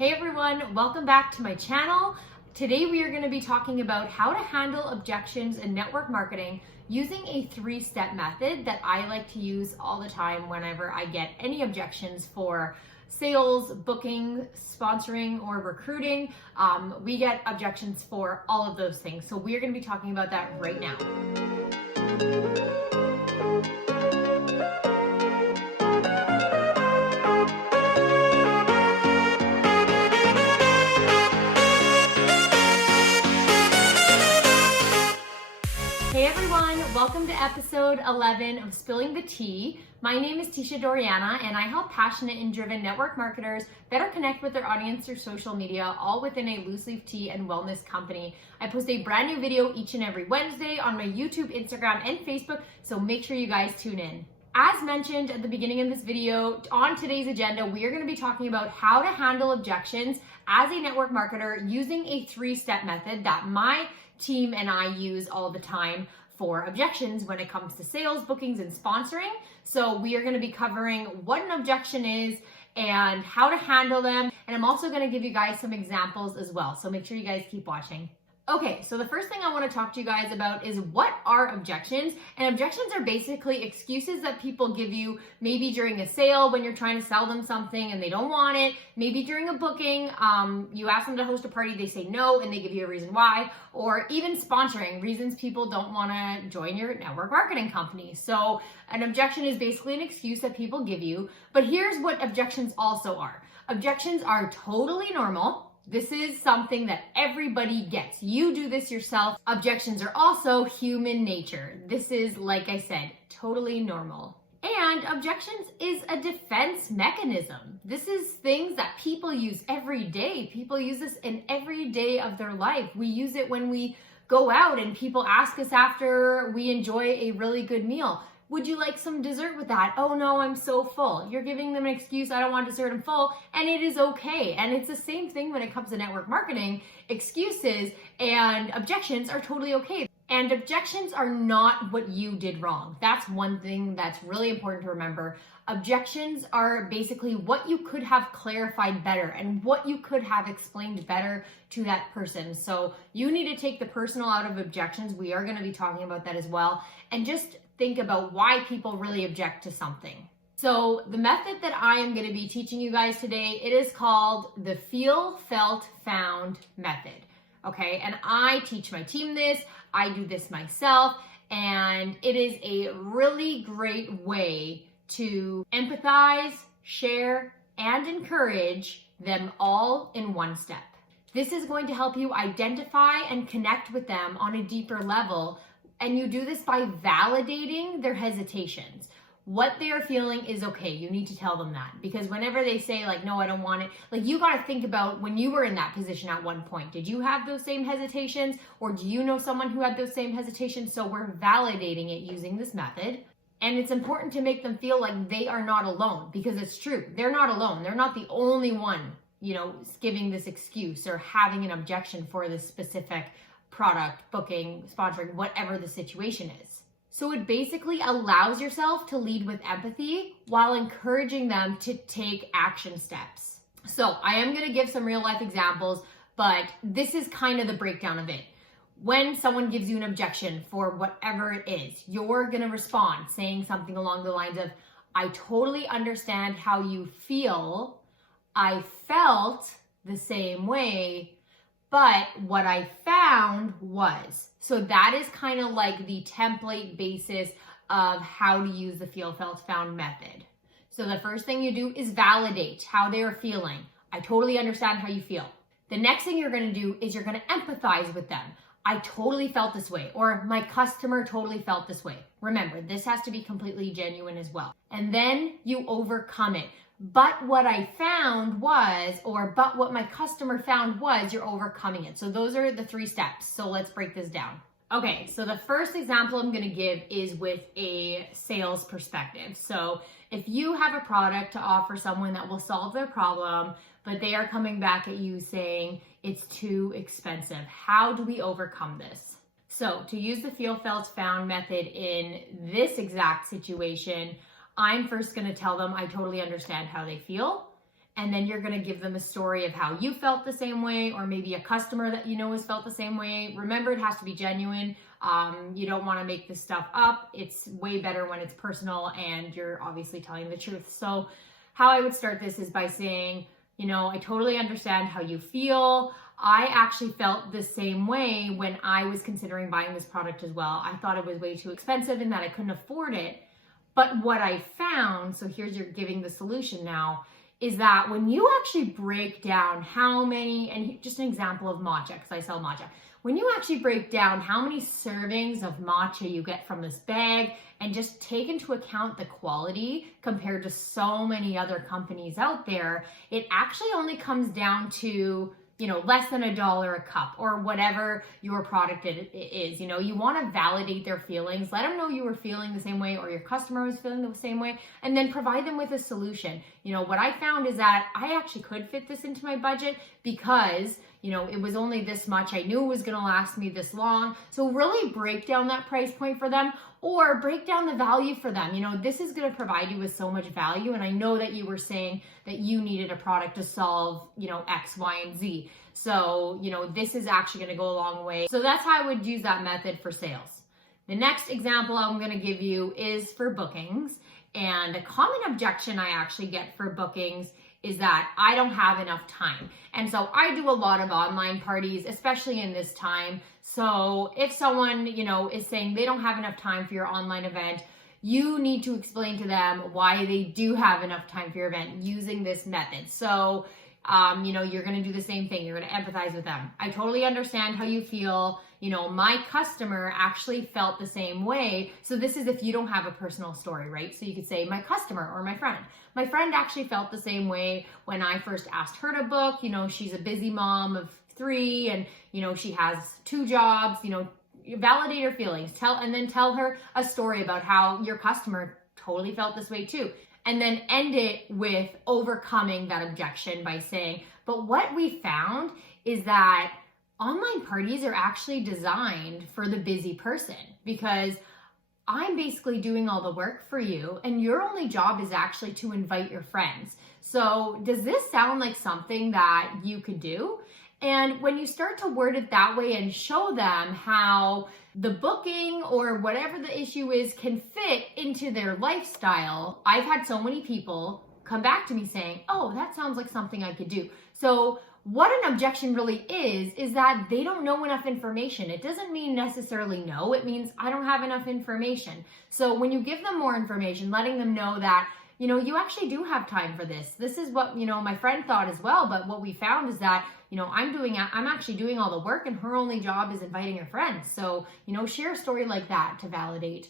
Hey everyone, welcome back to my channel. Today we are going to be talking about how to handle objections in network marketing using a three-step method that I like to use all the time whenever I get any objections for sales, booking, sponsoring, or recruiting. We get objections for all of those things. So we're going to be talking about that right now. Hey everyone, welcome to episode 11 of Spilling the Tea. My name is Tisha Doriana and I help passionate and driven network marketers better connect with their audience through social media, all within a loose leaf tea and wellness company. I post a brand new video each and every Wednesday on my YouTube, Instagram, and Facebook, so make sure you guys tune in. As mentioned at the beginning of this video, on today's agenda, we are going to be talking about how to handle objections as a network marketer using a three-step method that my team and I use all the time for objections when it comes to sales, bookings, and sponsoring. So we are going to be covering what an objection is and how to handle them. And I'm also going to give you guys some examples as well. So make sure you guys keep watching. Okay, so the first thing I want to talk to you guys about is what are objections? And objections are basically excuses that people give you maybe during a sale when you're trying to sell them something and they don't want it. Maybe during a booking, you ask them to host a party, they say no, and they give you a reason why. Or even sponsoring, reasons people don't want to join your network marketing company. So an objection is basically an excuse that people give you. But here's what objections also are. Objections are totally normal. This is something that everybody gets. You do this yourself. Objections are also human nature. This is, like I said, totally normal. And objections is a defense mechanism. This is things that people use every day. People use this in every day of their life. We use it when we go out and people ask us after we enjoy a really good meal. Would you like some dessert with that? Oh no, I'm so full. You're giving them an excuse, I don't want dessert, I'm full, and it is okay. And it's the same thing when it comes to network marketing. Excuses and objections are totally okay. And objections are not what you did wrong. That's one thing that's really important to remember. Objections are basically what you could have clarified better and what you could have explained better to that person. So you need to take the personal out of objections. We are going to be talking about that as well. And just think about why people really object to something. So the method that I am going to be teaching you guys today, it is called the Feel, Felt, Found method. Okay, and I teach my team this, I do this myself, and it is a really great way to empathize, share, and encourage them all in one step. This is going to help you identify and connect with them on a deeper level. And you do this by validating their hesitations. What they are feeling is okay. You need to tell them that. Because whenever they say like, no, I don't want it, like you got to think about when you were in that position at one point. Did you have those same hesitations? Or do you know someone who had those same hesitations? So we're validating it using this method. And it's important to make them feel like they are not alone, because it's true. They're not alone. They're not the only one, giving this excuse or having an objection for this specific product, booking, sponsoring, whatever the situation is. So it basically allows yourself to lead with empathy while encouraging them to take action steps. So I am going to give some real life examples, but this is kind of the breakdown of it. When someone gives you an objection for whatever it is, you're going to respond saying something along the lines of, I totally understand how you feel. I felt the same way. But what I found was, so that is kind of like the template basis of how to use the Feel, Felt, Found method. So the first thing you do is validate how they're feeling. I totally understand how you feel. The next thing you're going to do is you're going to empathize with them. I totally felt this way, or my customer totally felt this way. Remember, this has to be completely genuine as well. And then you overcome it. But what I found was, but what my customer found was, you're overcoming it. So those are the three steps. So let's break this down. Okay, so the first example I'm going to give is with a sales perspective. So if you have a product to offer someone that will solve their problem, but they are coming back at you saying it's too expensive, how do we overcome this? So to use the Feel, Felt, Found method in this exact situation, I'm first going to tell them I totally understand how they feel. and then you're going to give them a story of how you felt the same way, or maybe a customer that you know has felt the same way. Remember, it has to be genuine. You don't want to make this stuff up. It's way better when it's personal and you're obviously telling the truth. So how I would start this is by saying, I totally understand how you feel. I actually felt the same way when I was considering buying this product as well. I thought it was way too expensive and that I couldn't afford it. But what I found, so here's your giving the solution now, is that when you actually break down how many, and just an example of matcha, because I sell matcha, when you actually break down how many servings of matcha you get from this bag and just take into account the quality compared to so many other companies out there, it actually only comes down to less than $1 a cup or whatever your product is. You want to validate their feelings, let them know you were feeling the same way or your customer was feeling the same way, and then provide them with a solution. What I found is that I actually could fit this into my budget because it was only this much. I knew it was going to last me this long. So really break down that price point for them, or break down the value for them. This is going to provide you with so much value. And I know that you were saying that you needed a product to solve, X, Y, and Z. So, this is actually going to go a long way. So that's how I would use that method for sales. The next example I'm going to give you is for bookings. And a common objection I actually get for bookings is that I don't have enough time. And so I do a lot of online parties, especially in this time. So if someone, is saying they don't have enough time for your online event, you need to explain to them why they do have enough time for your event using this method. So, you're going to do the same thing. You're going to empathize with them. I totally understand how you feel. My customer actually felt the same way. So this is if you don't have a personal story, right? So you could say my customer or my friend. My friend actually felt the same way when I first asked her to book. She's a busy mom of 3 and, she has 2 jobs, validate her feelings, tell her a story about how your customer totally felt this way too. And then end it with overcoming that objection by saying, but what we found is that online parties are actually designed for the busy person, because I'm basically doing all the work for you and your only job is actually to invite your friends. So does this sound like something that you could do? And when you start to word it that way and show them how the booking or whatever the issue is can fit into their lifestyle, I've had so many people come back to me saying, oh, that sounds like something I could do. So what an objection really is that they don't know enough information. It doesn't mean necessarily no, it means I don't have enough information. So when you give them more information, letting them know that you actually do have time for this. This is what, my friend thought as well. But what we found is that, I'm actually doing all the work and her only job is inviting her friends. So, share a story like that to validate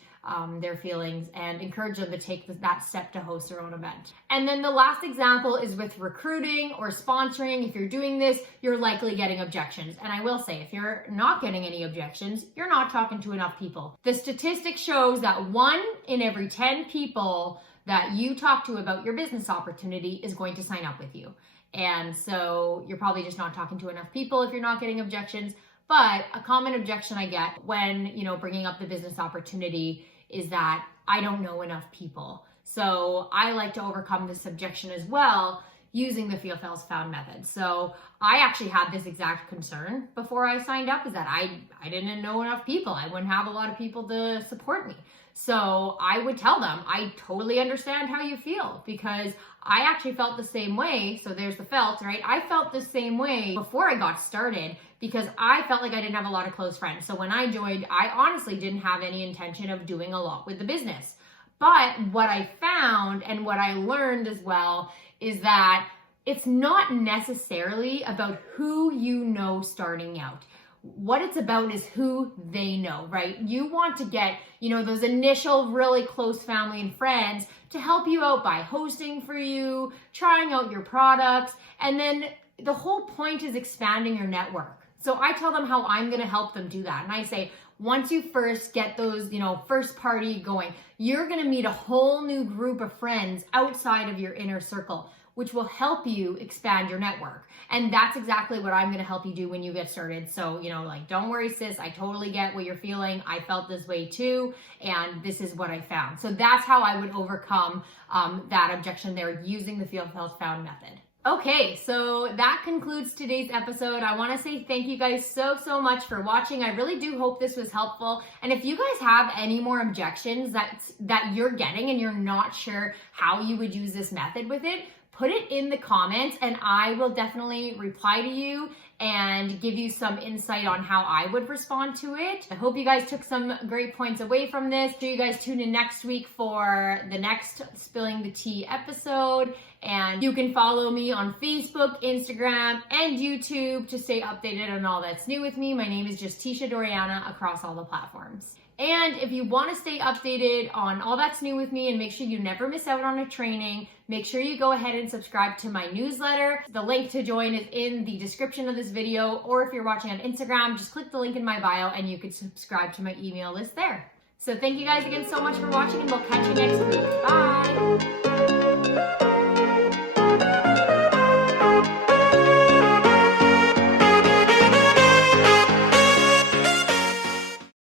their feelings and encourage them to take that step to host their own event. And then the last example is with recruiting or sponsoring. If you're doing this, you're likely getting objections. And I will say, if you're not getting any objections, you're not talking to enough people. The statistic shows that 1 in every 10 people that you talk to about your business opportunity is going to sign up with you. And so you're probably just not talking to enough people if you're not getting objections. But a common objection I get when, bringing up the business opportunity is that I don't know enough people. So I like to overcome this objection as well using the Feel Fails Found method. So I actually had this exact concern before I signed up, is that I didn't know enough people. I wouldn't have a lot of people to support me. So I would tell them, I totally understand how you feel, because I actually felt the same way. So there's the felt, right? I felt the same way before I got started because I felt like I didn't have a lot of close friends. So when I joined, I honestly didn't have any intention of doing a lot with the business. But what I found and what I learned as well is that it's not necessarily about who you know starting out. What it's about is who they know, right? You want to get, those initial really close family and friends to help you out by hosting for you, trying out your products, and then the whole point is expanding your network. So I tell them how I'm going to help them do that. And I say, once you first get those, first party going, you're going to meet a whole new group of friends outside of your inner circle, which will help you expand your network. And that's exactly what I'm going to help you do when you get started. So, don't worry, sis, I totally get what you're feeling. I felt this way too. And this is what I found. So that's how I would overcome that objection there using the Feel Fails Found method. Okay, so that concludes today's episode. I want to say thank you guys so much for watching. I really do hope this was helpful. And if you guys have any more objections that you're getting and you're not sure how you would use this method with it, put it in the comments and I will definitely reply to you and give you some insight on how I would respond to it. I hope you guys took some great points away from this. So you guys tune in next week for the next Spilling the Tea episode. And you can follow me on Facebook, Instagram, and YouTube to stay updated on all that's new with me. My name is just Tisha Doriana across all the platforms. And if you want to stay updated on all that's new with me and make sure you never miss out on a training, make sure you go ahead and subscribe to my newsletter. The link to join is in the description of this video, or if you're watching on Instagram, just click the link in my bio and you can subscribe to my email list there. So thank you guys again so much for watching, and we'll catch you next week. Bye!